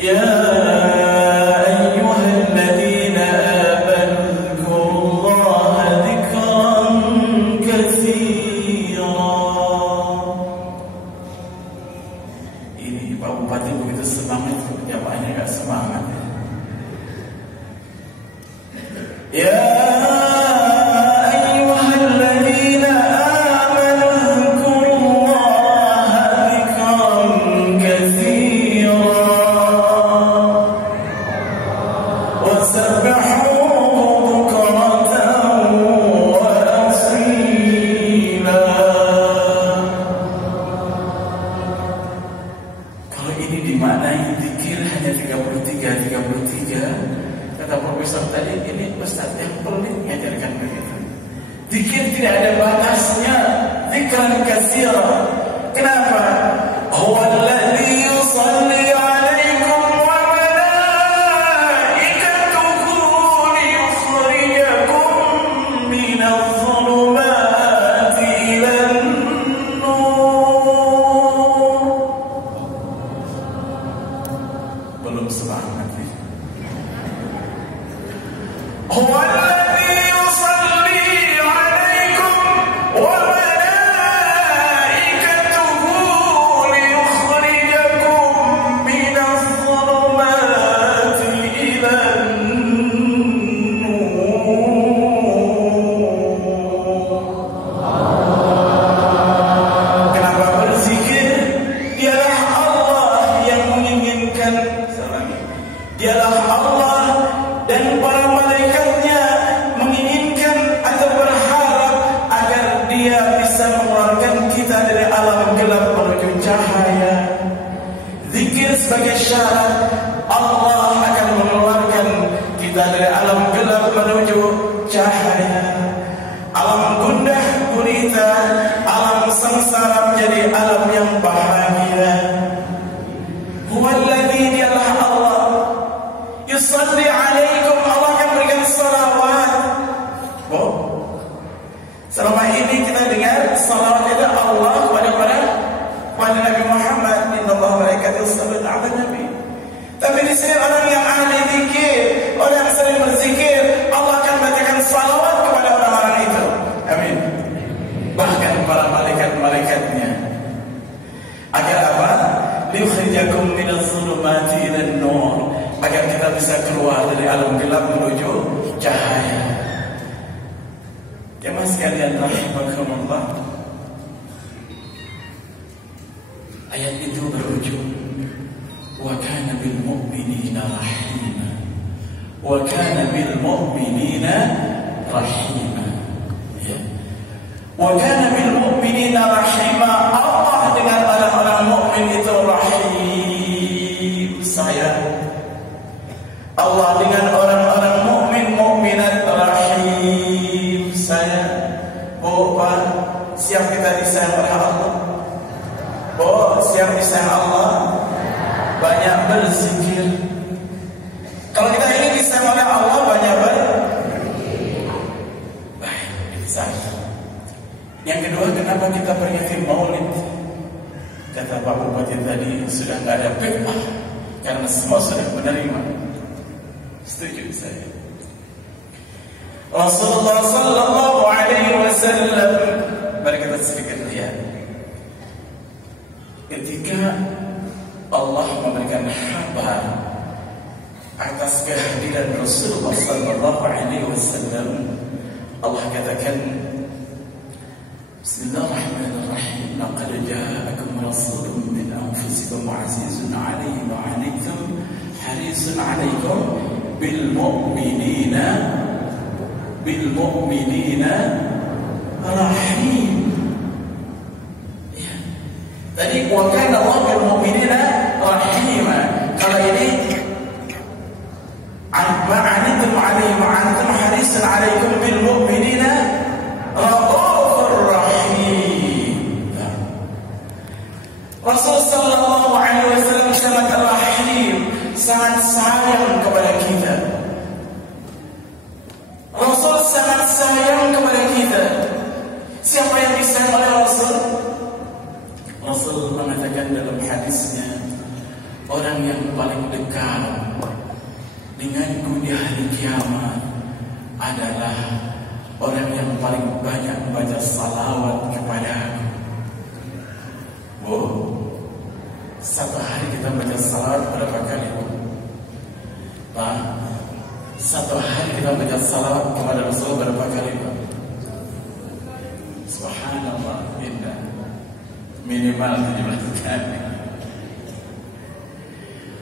Ya ayyuhalladzina amanu dzkurullaha dzikran katsira. Ini Pak Bupati begitu semangat, penyampaiannya enggak semangat. Ya kata profesor tadi, ini Ustaz yang pelit mengajarkan begitu. Zikir tidak ada batasnya, zikran katsira. Kenapa? Huwallazi yusalli 'alaikum wa malaikatuhu liyukhrijakum minadh dhulumati ilan nur. Belum semangat nih. هو الذي يصلي عليكم وملائكته ليخرجكم من الظلمات إلى النور. Kenapa berzikir? Dialah Allah yang menginginkan, dialah Allah dan para malaikatnya menginginkan atau berharap agar dia bisa mengeluarkan kita dari alam gelap menuju cahaya. Zikir sebagai syarat Allah akan mengeluarkan kita dari alam gelap menuju cahaya. Alam gundah gulita, alam sengsara menjadi alam yang bahagia. Huwallazi, dialah Allah, yusalli alaikum, Allah akan berikan salawat. Oh, selama ini kita dengar salawat itu Allah kepada Nabi Muhammad, innallaha wa malaikatahu yusholluna 'alan nabi. Tapi di sini orang yang ahli zikir, orang yang sering berzikir, Allah akan bacakan salawat kepada orang-orang itu. Amin. Bahkan para malaikat-malaikatnya. Agar apa? Liyukhrijakum minadh dhulumati ilan nur, agar kita bisa keluar dari alam gelap menuju cahaya. Jemaah sekalian rahimakumullah, ayat itu berujung wa kana bil mu'minina rahima, wa kana bil mu'minina rahima, ya. Wa kana bil mu'minina rahima, Allah dengan orang-orang mukmin itu rahim, sayang. Allah dengan orang-orang mukmin mukminat rahim, sayang. Oh Pak, siap kita disayang oleh Allah? Oh, siap disayang Allah? Banyak berzikir. Kalau kita ingin disayang oleh Allah, banyak berzikir. Baik, sayang. Yang kedua, kenapa kita peringati Maulid? Kata Pak Bupati tadi, sudah nggak ada bid'ah karena semua sudah menerima. Setuju saya. Rasulullah sallallahu alaihi wasallam, mari kita sedikit lihat. Ketika Allah memberikan kabar atas kehadiran Rasulullah sallallahu alaihi wasallam, Allah katakan, Bismillahirrahmanirrahim, laqad ja'akum rasulun min anfusikum azizun 'alaihi ma 'anittum harisun 'alaikum bil mu'minina rahim. Ya. Tadi wa kana Allah bil mu'minina rahima. Kalau ini ma'anitum 'alaihi ma'anitum harisun 'alaikum bil mu'minina raufur rahim. Rasul sallallahu alaihi wasallam sangat rahim, sangat sayang kepada kita. Rasul sangat sayang kepada kita. Siapa yang disayang oleh Rasul? Rasul mengatakan dalam hadisnya, orang orang yang paling dekat denganku di hari kiamat adalah orang yang paling banyak membaca salawat kepadaku. Satu hari kita baca salawat berapa kali? Pak, satu hari kita baca salawat kepada Rasul berapa kali? Pak? Subhanallah, indah. Minimal 17 kali.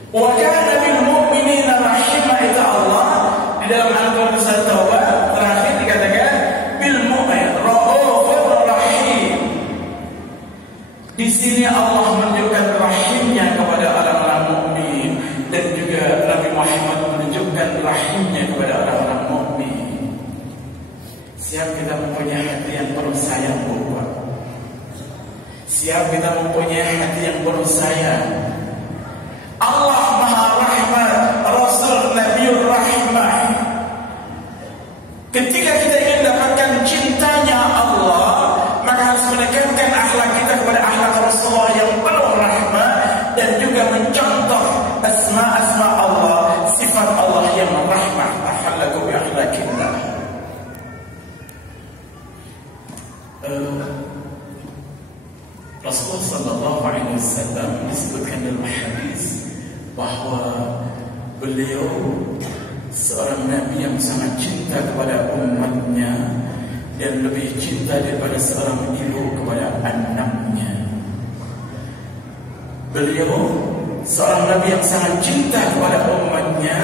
Wa kana bil mu'minina rahimah, itu Allah di dalam Al-Qur'an surah Taubah terakhir dikatakan bil mu'min raufur rahim. Di sini Allah menunjukkan rahimnya kepada orang-orang mukmin, dan juga Nabi Muhammad menunjukkan rahimnya kepada orang-orang mukmin. Siap kita mempunyai hati yang penuh sayang, Bapak. Siap kita mempunyai hati yang penuh sayang. Allah Maha Rahmat, Rasul Nabiur Rahmah. Ketika kita ingin dapatkan cintanya Allah, maka harus menekankan akhlak kita kepada akhlak Rasulullah yang penuh rahmat, dan juga mencontoh asma-asma Allah, sifat Allah yang rahmah. Akhlaku bi akhlakillah. Rasulullah sallallahu alaihi wasallam disebutkan dalam hadis bahwa beliau seorang nabi yang sangat cinta kepada umatnya, dan lebih cinta daripada seorang ibu kepada anaknya. Beliau seorang nabi yang sangat cinta kepada umatnya,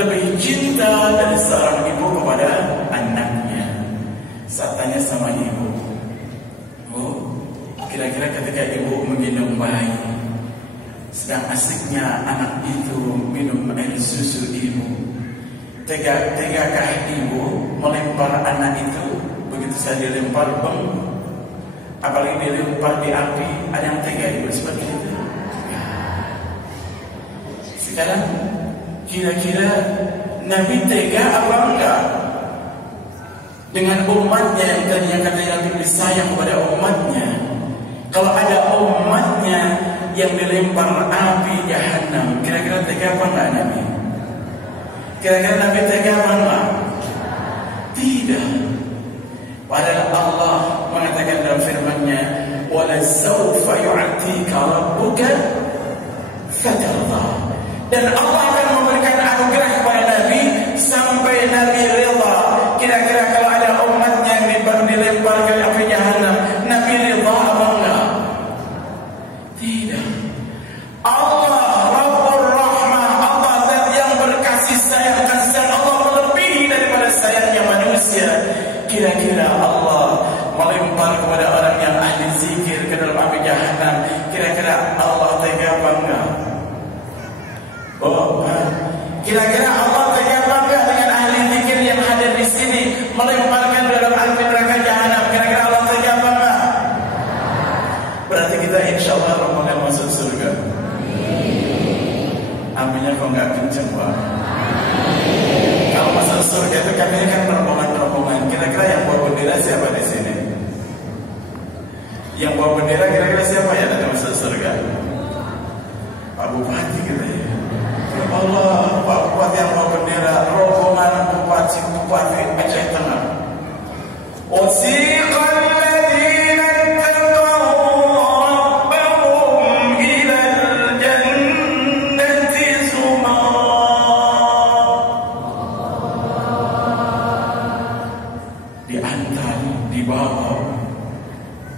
lebih cinta dari seorang ibu kepada anaknya. Saat tanya sama ibu, kira-kira ketika ibu menggendong bayi, sedang asiknya anak itu minum air susu ibu, tegakah ibu melempar anak itu? Begitu saya dilempar, apalagi dilempar di api, ada yang tega ibu seperti itu? Ya. Sekarang kira-kira Nabi tega apa enggak dengan umatnya yang tadinya katanya lebih sayang kepada umatnya? Kalau ada umatnya yang dilempar api Jahannam, kira-kira tega apa enggak Nabi? Kira-kira Nabi tega apa enggak? Tidak. Padahal Allah mengatakan dalam firman-Nya, "Wala sawfa yu'tika rabbuka fatarda." Dan Allah akan memberikan anugerah kepada Nabi sampai Nabi rida. Kira-kira kalau ada umatnya yang dilempar ke api Jahannam, Nabi rida apa enggak? Tidak. Allah Rabbur Rahmah, Allah zat yang berkasih sayang, kasih sayang Allah melebihi daripada sayangnya manusia. Kira-kira Allah melempar kepada orang yang ahli zikir ke dalam api Jahannam, kira-kira Allah tega apa enggak? Kira-kira Allah tega apa enggak dengan ahli zikir yang hadir di sini melemparkan dalam api neraka Jahannam? Kira-kira Allah tega apa enggak? Berarti kita insya Allah Ramadan masuk surga. Aminnya kok nggak kenceng, Pak? Kalau masuk surga itu katanya kan rombongan-rombongan. Kira-kira yang bawa bendera siapa di sini? Yang bawa bendera kira-kira siapa ya nanti masuk surga? Pak Bupati gitu ya. Ya Allah, Pak Bupati yang bawa bendera, rombongan Bupati Aceh Tengah. Wasiqal ladzina taqaw rabbahum ilal jannati zumara. Diantar, dibawa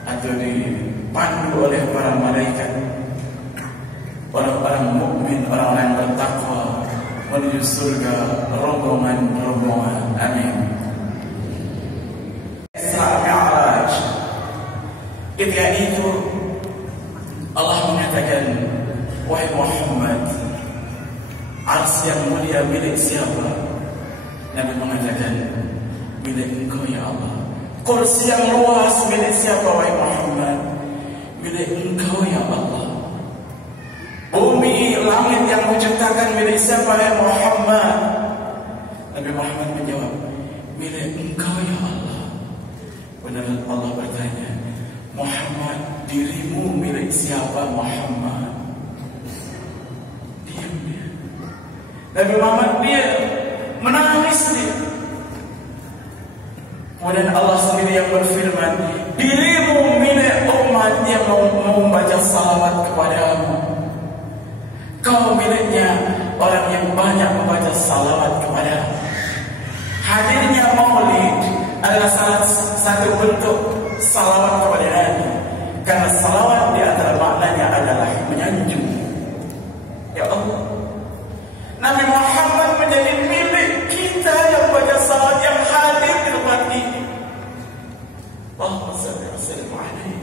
atau dipandu oleh para malaikat, orang-orang mukmin, orang-orang yang bertakwa menuju surga, rombongan-rombongan. Amin. Mi'raj. Ketika itu Allah mengatakan, wahai Muhammad, arsy yang mulia milik siapa? Nabi mengatakan, milik engkau ya Allah. Kursi yang luas milik siapa wahai Muhammad? Milik engkau ya Allah. Bumi, langit yang menciptakan milik siapa wahai Muhammad? Nabi Muhammad menjawab, milik engkau ya Allah. Benar Allah bertanya, Muhammad, dirimu milik siapa Muhammad? Nabi Muhammad dia menangis dia. Kemudian Allah sendiri yang berfirman, dirimu milik umat yang mau membaca salawat kepadamu. Kau miliknya orang yang banyak membaca salawat kepadamu. Hadirnya maulid adalah salah satu bentuk salawat kepada Nabi. Karena salawat di antara maknanya adalah menyanjung. Ya Allah, Nabi Muhammad menjadi milik kita yang baca salawat, yang hadir di tempat ini. Allahumma salli wa sallim alaihi.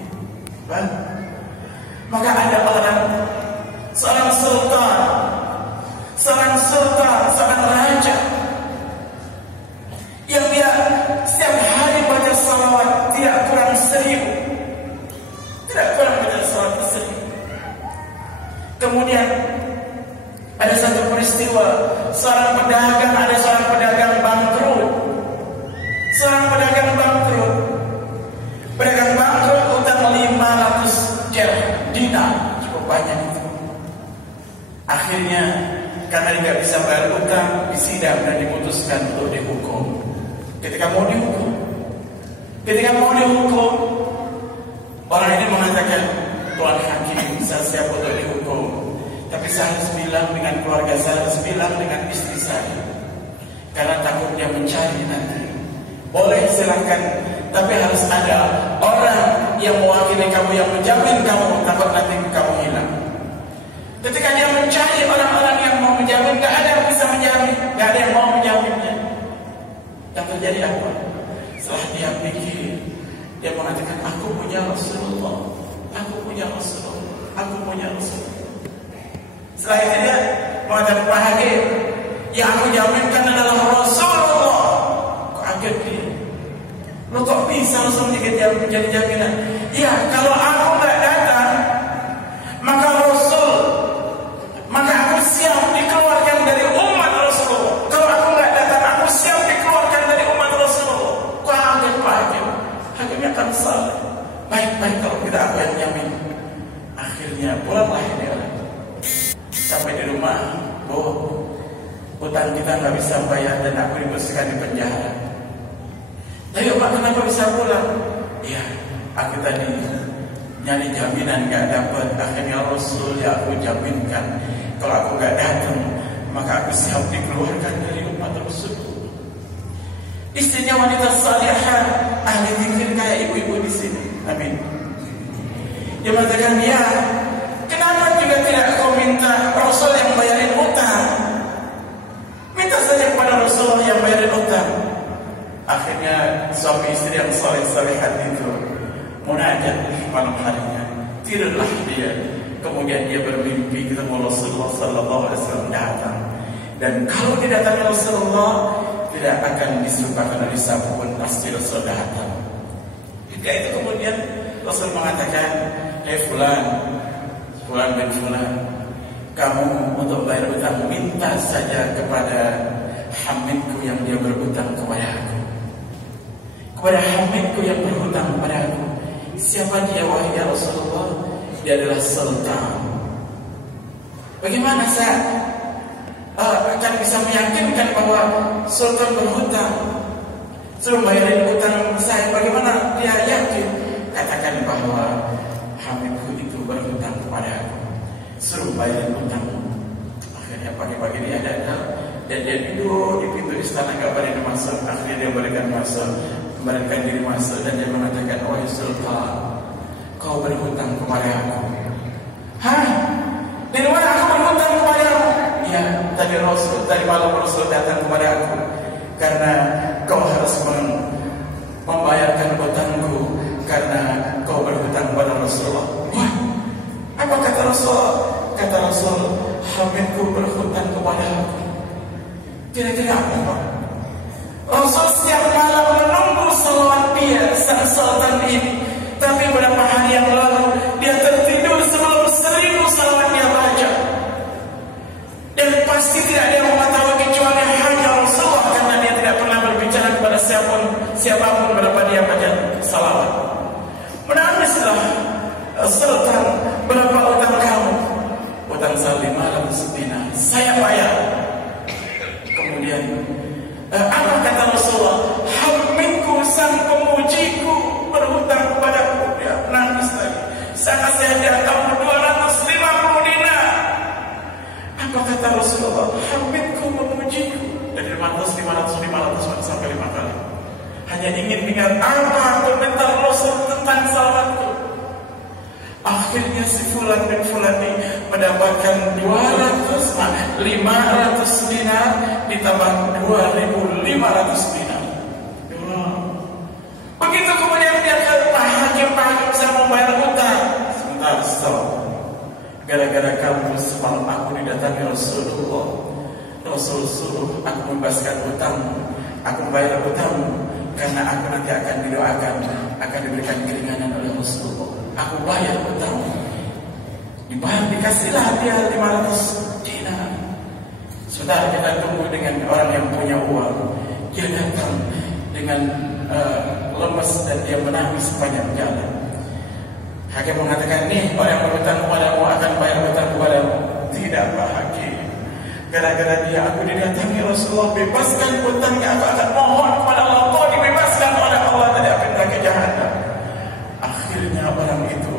Maka ada orang, seorang sultan, seorang raja, yang dia setiap hari baca salawat tidak kurang 1000. Tidak kurang baca salawat 1000. Kemudian ada satu peristiwa, ada seorang pedagang bangkrut. Pedagang bangkrut utang 500 dinar, cukup banyak itu. Akhirnya karena dia tidak bisa bayar utang, disidang dan diputuskan untuk dihukum. Ketika mau dihukum, orang ini mengatakan, Tuan Hakim, saya siap untuk dihukum, tapi saya harus bilang dengan keluarga saya, harus bilang dengan istri saya, karena takut dia mencari nanti. Boleh, silakan, tapi harus ada orang yang mewakili kamu, yang menjamin kamu, takut nanti kamu hilang. Ketika dia mencari orang-orang yang mau menjamin, gak ada yang bisa menjamin, gak ada yang mau menjaminnya. Yang terjadi apa? Setelah dia pikir, dia mengatakan, aku punya Rasulullah. Setelah itu dia mengatakan, Pak Hakim, yang aku jaminkan adalah Rasulullah. Kok kaget dia? Lo kok bisa langsung menjadi jaminan? Ya, kalau aku gak datang, maka aku siap dikeluarkan dari umat Rasulullah. Kalau aku gak datang, aku siap dikeluarkan dari umat Rasulullah. Kok kaget Pak Hakim? Hakimnya akan salah. Baik kalau kita aku yang jamin. Akhirnya pulanglah dia. Sampai di rumah, utang kita nggak bisa bayar dan aku dibersihkan di penjara. Tapi Pak, kenapa bisa pulang? Iya, aku tadi nyari jaminan nggak dapat. Akhirnya Rasul yang aku jaminkan, kalau aku nggak datang, maka aku siap dikeluarkan dari umat Rasul. Istrinya wanita salihah, ahli zikir kayak ibu-ibu di sini. Amin. Dia mengatakan, ya, kenapa juga tidak kau minta Rasul yang bayarin utang? Minta saja kepada Rasulullah yang bayarin utang. Akhirnya suami istri yang saleh-salehat itu munajat malam harinya. Tidurlah dia. Kemudian dia bermimpi ketemu Rasulullah sallallahu alaihi wasallam datang. Dan kalau didatangi Rasulullah, tidak akan disumpahkan oleh siapapun, pasti Rasul datang. Ketika itu kemudian Rasul mengatakan, Fulan bin Fulan, kamu untuk bayar utang minta saja kepada hamidku yang dia berhutang kepada aku. Kepada hamidku yang berhutang kepada aku. Siapa dia wahai Rasulullah? Dia adalah sultan. Bagaimana saya akan bisa meyakinkan bahwa sultan berhutang? Suruh bayarin hutang saya, bagaimana dia yakin? Katakan bahwa hamidku itu berhutang kepada aku, suruh bayarin hutang. Akhirnya pagi-pagi dia datang dan dia duduk di pintu istana, gak boleh masuk. Akhirnya dia bolehkan masuk, membalikkan diri masuk, dan dia mengatakan, wahai sultan, kau berhutang kepada aku. Hah? Dari mana aku berhutang kepadamu? Ya, tadi malam Rasul datang kepada aku, karena kau harus membayarkan hutangku, karena kau berhutang kepada Rasulullah. Wah, apa kata Rasul? Kata Rasul, hamidku berhutang kepada aku. Kira-kira apa Pak? Rasul setiap malam menunggu salawat dia, sang sultan ini. Tapi beberapa hari yang lalu dia tertidur sebelum 1000 salawat dia baca. Dan pasti tidak ada yang mengetahui kecuali hanya Rasulullah, karena dia tidak pernah berbicara kepada siapapun berapa dia baca salawat. Menangislah sultan, berapa utang kamu? Utang saya 500 dinar, saya bayar. Kemudian apa kata Rasulullah? Hal minku sang pemujiku berhutang kepadaku. Dia nangis lagi. Saya kasih hadiah kamu 250 dinar. Apa kata Rasulullah? Hal minku memujiku. Dari 500 sampai 5 kali. Hanya ingin dengar apa komentar Rasul tentang salawatku. Akhirnya si fulan bin fulan ini mendapatkan 500 dinar ditambah 2.500 dinar. Begitu kemudian dia ke Pak Hakim saya mau bayar utang. Sebentar, stop. Gara-gara kamu semalam aku didatangi Rasulullah. Rasul suruh aku membebaskan utang, aku bayar utang karena aku nanti akan didoakan, akan diberikan keringanan oleh Rasulullah. Aku bayar utang, dibayar, dikasihlah dia 500 dinar. Sebentar kita tunggu dengan orang yang punya uang. Dia datang dengan lemes dan dia menangis sepanjang jalan. Hakim mengatakan, nih orang yang berhutang kepadamu akan bayar hutang kepadamu. Tidak Pak Hakim, gara-gara dia aku didatangi Rasulullah, bebaskan hutangnya, aku akan mohon kepada Allah, kau dibebaskan oleh Allah dari api neraka jahanam. Akhirnya orang itu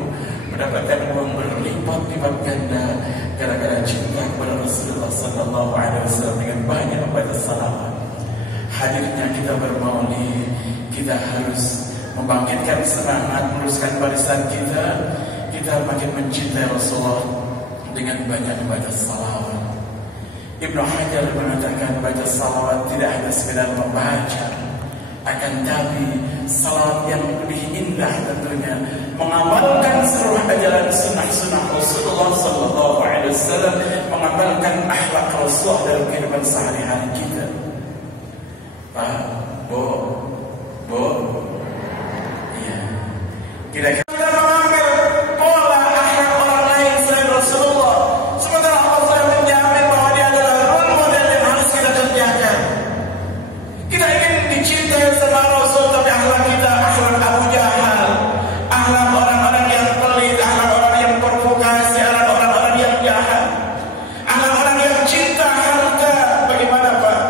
mendapatkan uang berlipat-lipat ganda gara-gara cinta kepada Rasulullah sallallahu alaihi wasallam dengan banyak membaca salawat. Hadirnya kita bermaulid, kita harus membangkitkan semangat, meluruskan barisan kita. Kita makin mencintai Rasulullah dengan banyak membaca salawat. Ibnu Hajar mengatakan baca salawat tidak hanya sekedar membaca, akan tapi salawat yang lebih indah tentunya mengamalkan seluruh ajaran sunnah-sunnah Rasulullah sallallahu alaihi wasallam, mengamalkan akhlak Rasulullah dalam kehidupan sehari-hari kita. Pak, Bu, iya. Kira-kira kita mengambil pola akhlak orang lain selain Rasulullah, sementara Allah menjamin bahwa dia adalah role model yang harus kita kerjakan. Kita ingin dicintai sama Rasul, tapi akhlak kita akhlak Abu Jahal, akhlak orang-orang yang pelit, akhlak orang yang provokasi, akhlak orang-orang yang jahat, akhlak orang yang cinta harta. Bagaimana Pak?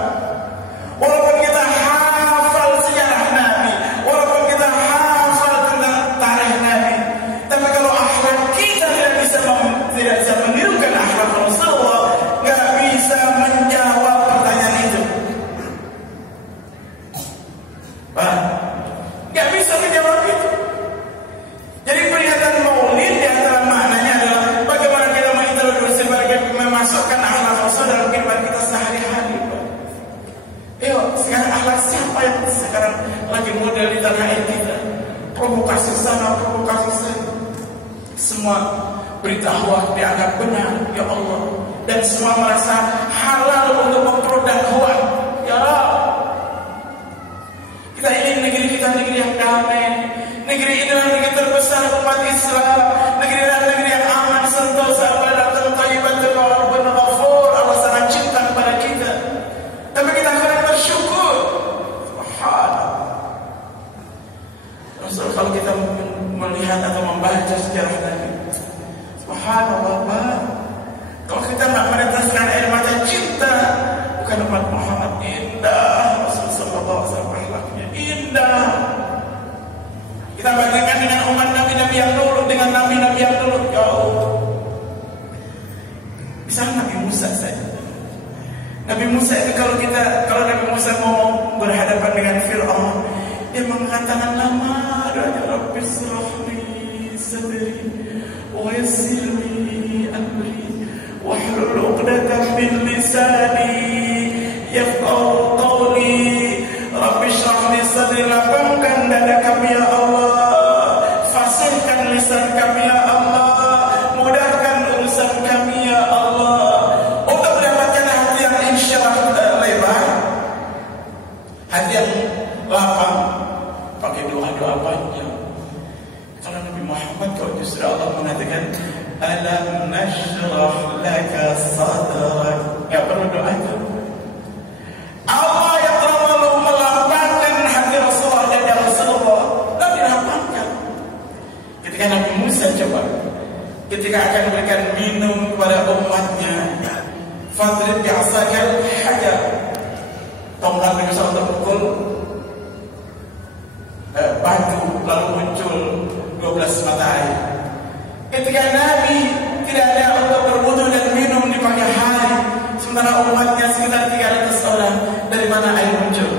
Walaupun kita hafal sejarah Nabi, walaupun kita hafal tentang tarikh Nabi, tapi kalau akhlak kita tidak bisa menirukan akhlak Rasulullah, nggak bisa menjawab pertanyaan itu. Pak, nggak bisa menjawab itu. Jadi peringatan Maulid di antara maknanya adalah bagaimana kita mengintroduksi, memasukkan akhlak Rasul dalam kehidupan kita sehari-hari. Ayo, sekarang akhlak siapa yang sekarang lagi model di tanah air kita? Provokasi sana, provokasi sana. Semua berita hoak dianggap benar, ya Allah. Dan semua merasa halal untuk memproduk hoak. Ya Allah. Kita ingin negeri kita negeri yang damai. Negeri ini adalah negeri terbesar umat Islam. Negeri adalah negeri yang aman, sentosa, balatan, thayyibatul, walaupun ghafur. Allah sangat cinta kepada kita. Tapi kita harus bersyukur. Subhanallah. Rasul, kalau kita melihat atau membaca sejarah Nabi, subhanallah, Pak. Kalau kita tidak meneteskan air mata cinta, bukan umat Muhammad, indah Rasul sallallahu alaihi wasallam, akhlaknya indah. Kita bandingkan dengan umat nabi-nabi yang dulu, dengan nabi-nabi yang dulu, jauh. Misalnya Nabi Musa saja. Nabi Musa itu kalau Nabi Musa mau berhadapan dengan Fir'aun, dia mengatakan lama doanya, Rabbi shrah li sadri wa yassir li amri wahlul 'uqdatam min lisani yafqahu qawli. Rabbi shrah li sadri, lapangkan dada kami ya Allah, fasihkan lisan kami ya Allah, mudahkan urusan kami ya Allah. Hati yang lapang, pakai doa-doa panjang. Kalau Nabi Muhammad, kalau justru Allah mengatakan alam nashrah laka sadrak, nggak perlu doa itu. Allah yang terlalu melapangkan hati Rasulullah dan Rasulullah, Nabi lapangkan. Ketika Nabi Musa coba, ketika akan memberikan minum kepada umatnya, fadrib bi'asakal hajar, tongkat yang bisa untuk pukul batu, lalu muncul 12 mata air. Ketika Nabi tidak ada untuk berwudu dan minum di pagi hari, sementara umatnya sekitar 300 orang, dari mana air muncul?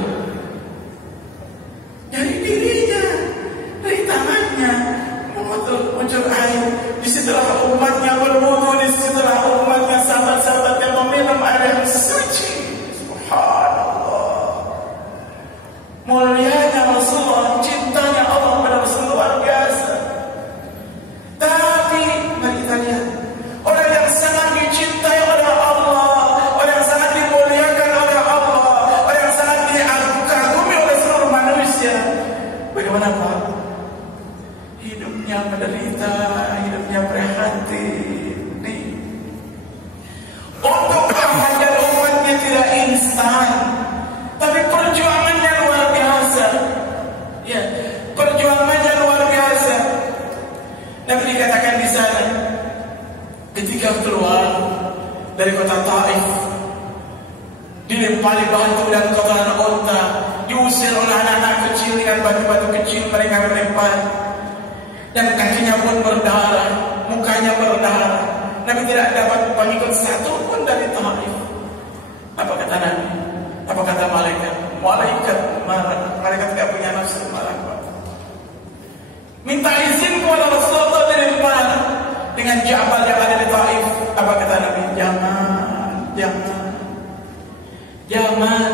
Dari dirinya, dari tangannya muncul air. Disitulah umatnya berwudu, disitulah umatnya sahabat-sahabat yang meminum air yang suci. Subhanallah. Mulianya Rasulullah, cintanya Allah pada Rasulullah luar biasa. Tapi mari kita lihat orang yang sangat dicintai oleh Allah, orang yang sangat dimuliakan oleh Allah, orang yang sangat diagumi oleh seluruh manusia. Bagaimana Pak? Hidupnya menderita, hidupnya prihatin. Untuk mengajar umatnya tidak instan, tapi perjuangannya luar biasa. Ya, perjuangannya luar biasa. Nabi dikatakan di sana, ketika keluar dari kota Taif, dilempari batu dan kotoran unta, diusir oleh anak-anak kecil dengan batu-batu kecil mereka melempar, dan kakinya pun berdarah, mukanya berdarah. Nabi tidak dapat pengikut satu pun dari Taif. Apa kata Nabi? Apa kata malaikat? Malaikat tidak punya nafsu marah. Minta izin kepada Rasulullah dilempar dengan Jabal yang ada di Taif. Apa kata Nabi? Jangan.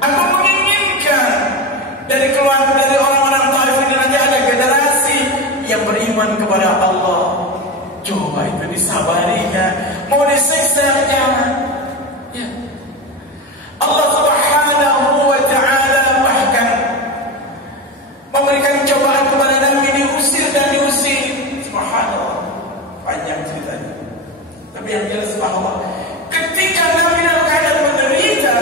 Aku menginginkan dari orang-orang Taif ini nanti ada generasi yang beriman kepada Allah. Coba itu disabarinya. Mau disiksa jangan. Ya. Allah Subhanahu wa ta'ala bahkan memberikan cobaan kepada Nabi, diusir dan diusir. Subhanallah. Panjang ceritanya. Tapi yang jelas bahwa ketika Nabi dalam keadaan menderita,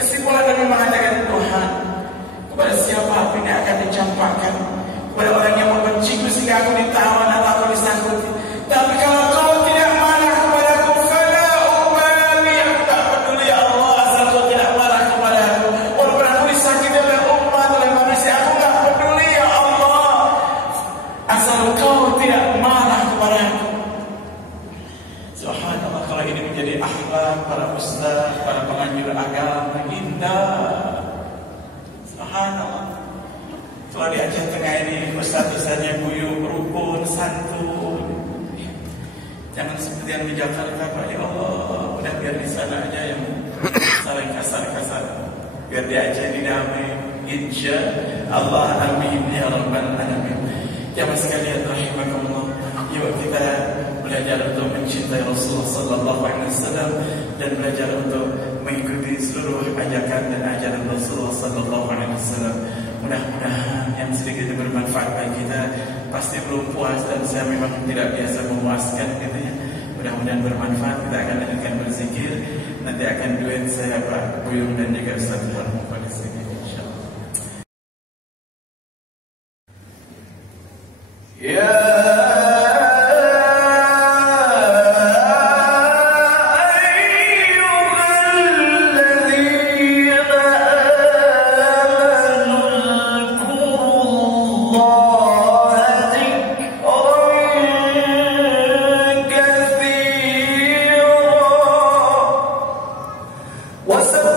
kesimpulan Nabi mengatakan, Tuhan, kepada siapa ini akan dicampakkan? Kepada orang yang membenciku sehingga aku ditawan atau aku disangkuti. Tapi kalau kau tidak marah kepadaku, fala ubali, aku tak peduli ya Allah, asal kau tidak marah kepadaku. Walaupun aku disakiti oleh umat, oleh manusia, aku tak peduli ya Allah, asal kau tidak marah kepadaku. Subhanallah, kalau ini menjadi akhlak para ustaz, para penganjur agama, indah. Subhanallah. Kalau di Aceh Tengah ini ustaz-ustaznya guyup, rukun, santun. Jangan seperti yang di Jakarta, Pak. Ya Allah, udah biar di sana aja yang saling kasar-kasar. Biar di Aceh ini damai. Insya Allah, amin ya rabbal alamin. Jamaah sekalian rahimakumullah, yuk kita belajar untuk mencintai Rasulullah sallallahu alaihi wasallam dan belajar untuk mengikuti seluruh ajakan dan ajaran Rasulullah sallallahu alaihi wasallam. Mudah-mudahan yang sedikit bermanfaat bagi kita. Pasti belum puas dan saya memang tidak biasa memuaskan gitu ya. Mudah-mudahan bermanfaat. Kita akan lanjutkan berzikir. Nanti akan duet saya Pak Buyung dan juga Ustaz Muhammad pada sini insyaallah. Ya وأصيلا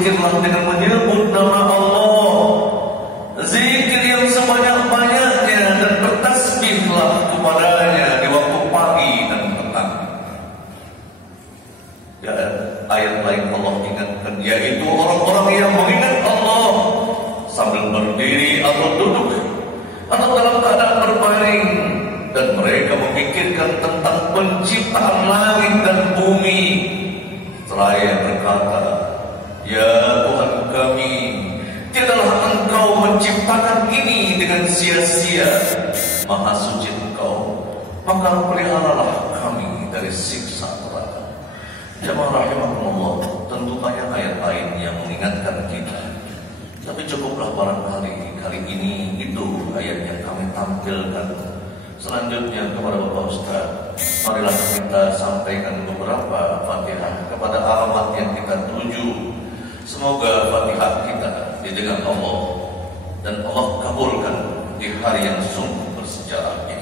berzikirlah dengan menyebut nama Allah, zikir yang sebanyak-banyaknya, dan bertasbihlah kepadanya di waktu pagi dan petang. Ya, ayat lain Allah ingatkan, yaitu orang-orang yang mengingat Allah sambil berdiri atau duduk atau dalam keadaan berbaring, dan mereka memikirkan tentang penciptaan langit dan bumi. Seraya berkata, ya Tuhan kami, tidaklah Engkau menciptakan ini dengan sia-sia. Maha suci Engkau, maka peliharalah kami dari siksa neraka. Jemaah rahimahumullah, tentu banyak ayat lain yang mengingatkan kita, tapi cukuplah barangkali kali ini itu ayat yang kami tampilkan. Selanjutnya kepada Bapak Ustaz, marilah kita sampaikan beberapa Fatihah kepada alamat yang kita tuju. Semoga Fatihah kita didengar Allah dan Allah kabulkan di hari yang sungguh bersejarah ini.